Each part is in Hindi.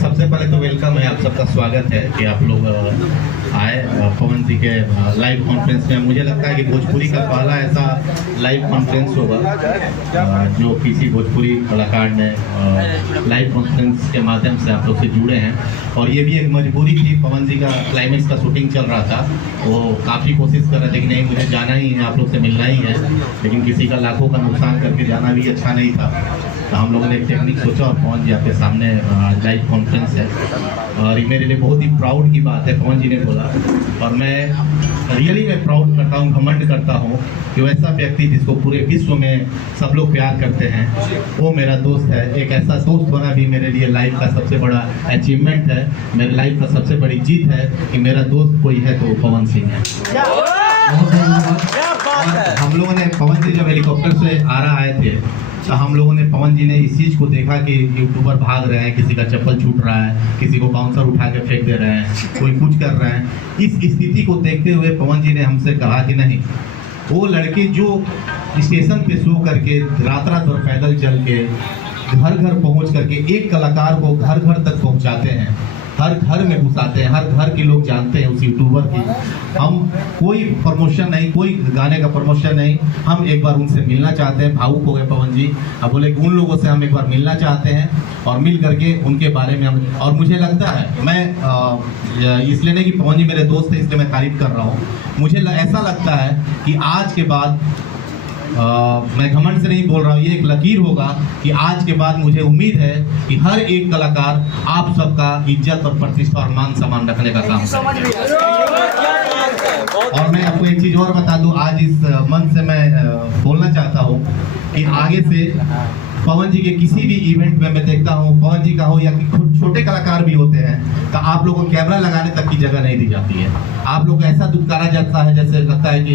सबसे पहले तो वेलकम है, आप सबका स्वागत है कि आप लोग आए पवन जी के लाइव कॉन्फ्रेंस में। मुझे लगता है कि भोजपुरी का पहला ऐसा लाइव कॉन्फ्रेंस होगा जो किसी भोजपुरी कलाकार ने लाइव कॉन्फ्रेंस के माध्यम से आप लोग से जुड़े हैं। और ये भी एक मजबूरी थी, पवन जी का क्लाइमेक्स का शूटिंग चल रहा था, वो काफ़ी कोशिश कर रहे थे कि नहीं मुझे जाना ही है, आप लोग से मिलना ही है, लेकिन किसी का लाखों का नुकसान करके जाना भी अच्छा नहीं था। तो हम लोगों ने एक टेक्निक सोचा और पवन जी आपके सामने लाइव कॉन्फ्रेंस है। और ये मेरे लिए बहुत ही प्राउड की बात है, पवन जी ने बोला, और मैं रियली मैं प्राउड करता हूँ, घमंड करता हूँ कि वैसा व्यक्ति जिसको पूरे विश्व में सब लोग प्यार करते हैं वो मेरा दोस्त है। एक ऐसा दोस्त होना भी मेरे लिए लाइफ का सबसे बड़ा अचीवमेंट है, मेरे लाइफ का सबसे बड़ी जीत है कि मेरा दोस्त कोई है तो पवन सिंह है। हम लोगों ने पवन जी जब हेलीकॉप्टर से आरा आए थे तो हम लोगों ने पवन जी ने इस चीज़ को देखा कि यूट्यूबर भाग रहे हैं, किसी का चप्पल छूट रहा है, किसी को बाउंसर उठा के फेंक दे रहे हैं, कोई कुछ कर रहे हैं। इस स्थिति को देखते हुए पवन जी ने हमसे कहा कि नहीं, वो लड़के जो स्टेशन पे सो करके रात रात भर पैदल चल के घर घर पहुंच करके एक कलाकार को घर घर तक पहुंचाते हैं, हर घर में घुसाते हैं, हर घर के लोग जानते हैं उस यूट्यूबर की। हम कोई प्रमोशन नहीं, कोई गाने का प्रमोशन नहीं, हम एक बार उनसे मिलना चाहते हैं। भावुक हो गए पवन जी, अब बोले उन लोगों से हम एक बार मिलना चाहते हैं और मिल करके उनके बारे में हम, और मुझे लगता है मैं इसलिए नहीं कि पवन जी मेरे दोस्त हैं इसलिए मैं तारीफ कर रहा हूँ, मुझे ऐसा लगता है कि आज के बाद मैं घमंड से नहीं बोल रहा हूँ, ये एक लकीर होगा कि आज के बाद मुझे उम्मीद है कि हर एक कलाकार आप सबका इज्जत और प्रतिष्ठा और मान सम्मान रखने का काम करेगा। और मैं आपको एक चीज और बता दूं, आज इस मंच से मैं बोलना चाहता हूँ कि आगे से पवन जी के किसी भी इवेंट में मैं देखता हूँ, पवन जी का हो या छोटे कलाकार भी होते हैं, तो आप लोगों को कैमरा लगाने तक की जगह नहीं दी जाती है। आप लोग ऐसा दुत्कारा जाता है जैसे लगता है कि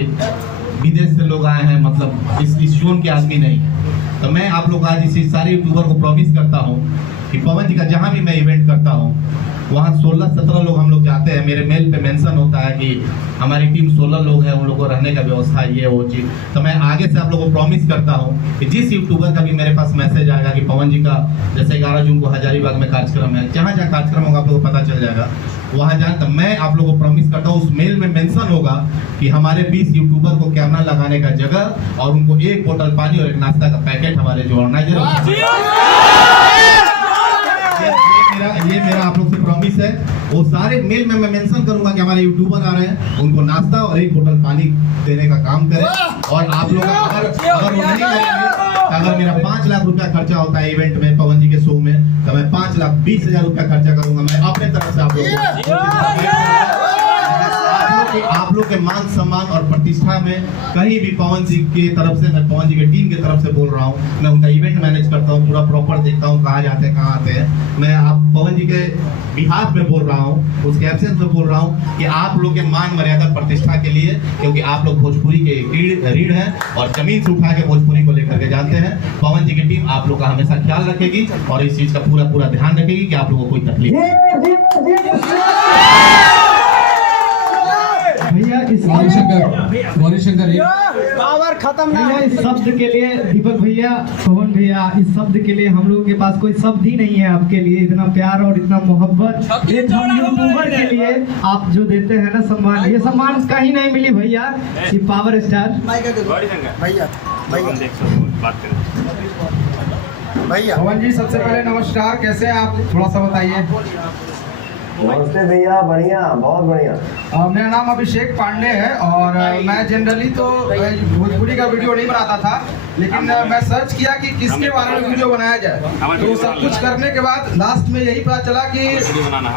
विदेश से लोग आए हैं, मतलब इस जोन के आदमी नहीं है। तो मैं आप लोग आज इस सारे यूट्यूबर को प्रॉमिस करता हूँ कि पवन जी का जहाँ भी मैं इवेंट करता हूँ वहाँ 16-17 लोग हम लोग जाते हैं, मेरे मेल पे मेंशन होता है कि हमारी टीम 16 लोग हैं, उन लोगों को रहने का व्यवस्था ये वो चीज़। तो मैं आगे से आप लोगों को प्रॉमिस करता हूँ कि जिस यूट्यूबर का भी मेरे पास मैसेज आएगा कि पवन जी का जैसे 11 जून को हजारीबाग में कार्यक्रम है, जहाँ जहाँ कार्यक्रम होगा आप लोगों को पता चल जाएगा, वहाँ जाए तो मैं आप लोगों को प्रॉमिस करता हूँ, उस मेल में मेंशन होगा कि हमारे 20 यूट्यूबर को कैमरा लगाने का जगह और उनको एक बोतल पानी और एक नाश्ता का पैकेट हमारे जो ऑर्गेनाइजर, ये मेरा आप लोग से प्रॉमिस है। वो सारे मेल में मैं मेंशन करूंगा कि हमारे यूट्यूबर आ रहे हैं, उनको नाश्ता और एक बोतल पानी देने का काम करें। और आप लोग अगर वो नहीं करेंगे, अगर मेरा 5 लाख रुपया खर्चा होता है इवेंट में पवन जी के शो में, तो मैं 5,20,000 रुपया खर्चा करूंगा मैं अपने तरफ से आप लोग के मान सम्मान और प्रतिष्ठा में कहीं भी पवन जी की तरफ से, मैं पवन जी के टीम की तरफ से बोल रहा हूँ, मैं उनका इवेंट मैनेज करता हूँ, पूरा प्रॉपर देखता हूँ कहाँ जाते हैं कहाँ आते हैं। मैं आप पवन जी के बिहाफ में बोल रहा हूँ, उसके एब्सेंस में बोल रहा हूँ कि आप लोग के मान मर्यादा प्रतिष्ठा के लिए, क्योंकि आप लोग भोजपुरी के रीढ़ हैं और जमीन से उठा के भोजपुरी को लेकर के जानते हैं। पवन जी की टीम आप लोग का हमेशा ख्याल रखेगी और इस चीज का पूरा ध्यान रखेगी कि आप लोगों को कोई तकलीफ। भैया इस पावर खत्म ना भैया, इस शब्द के लिए दीपक भैया, पवन भैया, इस शब्द के लिए हम लोगों के पास कोई शब्द ही नहीं है आपके लिए। इतना प्यार और इतना मोहब्बत एक यूट्यूबर के लिए आप जो देते हैं ना सम्मान, ये सम्मान कहीं नहीं मिली भैया, ये पावर स्टार भैया भैया पवन जी सबसे पहले नमस्कार, कैसे हैं आप, थोड़ा सा बताइए। नमस्ते भैया, बढ़िया, बहुत बढ़िया। मेरा नाम अभिषेक पांडे है और मैं जनरली तो भोजपुरी का वीडियो नहीं बनाता था, लेकिन मैं सर्च किया कि किसके बारे में वीडियो बनाया जाए, तो सब कुछ करने के बाद लास्ट में यही पता चला कि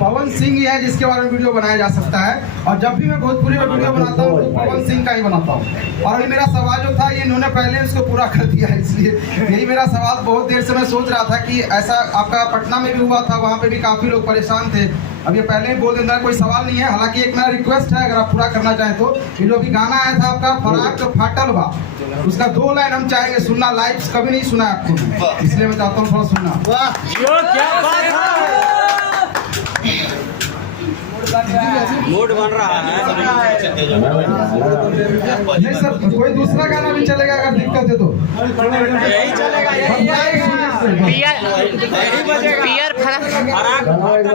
पवन सिंह ही है जिसके बारे में वीडियो बनाया जा सकता है। और जब भी मैं भोजपुरी में वीडियो बनाता हूँ तो पवन सिंह का ही बनाता हूँ। और अभी मेरा सवाल जो था ये इन्होंने पहले इसको पूरा कर दिया है, इसलिए यही मेरा सवाल बहुत देर से मैं सोच रहा था कि ऐसा आपका पटना में भी हुआ था, वहाँ पे भी काफी लोग परेशान थे। अब ये पहले ही बोल देता है, कोई सवाल नहीं है। हालांकि एक मेरा रिक्वेस्ट है, अगर आप पूरा करना चाहें तो, ये जो भी गाना आया था आपका फराक जो फाटल बा, उसका 2 लाइन हम चाहेंगे सुनना, लाइव कभी नहीं सुना आपको, इसलिए मैं चाहता हूँ थोड़ा सुनना। मूड बन रहा है। नहीं सर, कोई दूसरा गाना भी चलेगा अगर दिक्कत है तो। यही चलेगा, यही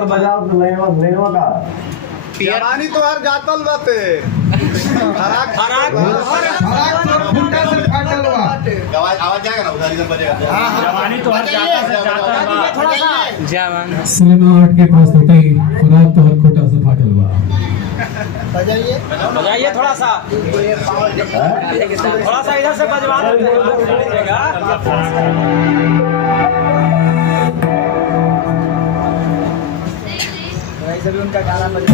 बजाओ तो नहीं का जवानी तो हर जातल बाते फराक तो फुंटा से फाटल बा। आवाज जाएगा ना उधर इधर बजेगा। जवानी तो हर जाता से जाता है। थोड़ा सा जवान सिनेमा आर्ट के पास होते ही फराक तो हर खोटा से फाटल बा। बजाइए बजाइए थोड़ा सा इधर से बजवा दीजिएगा। वैसे भी उनका गाना बजा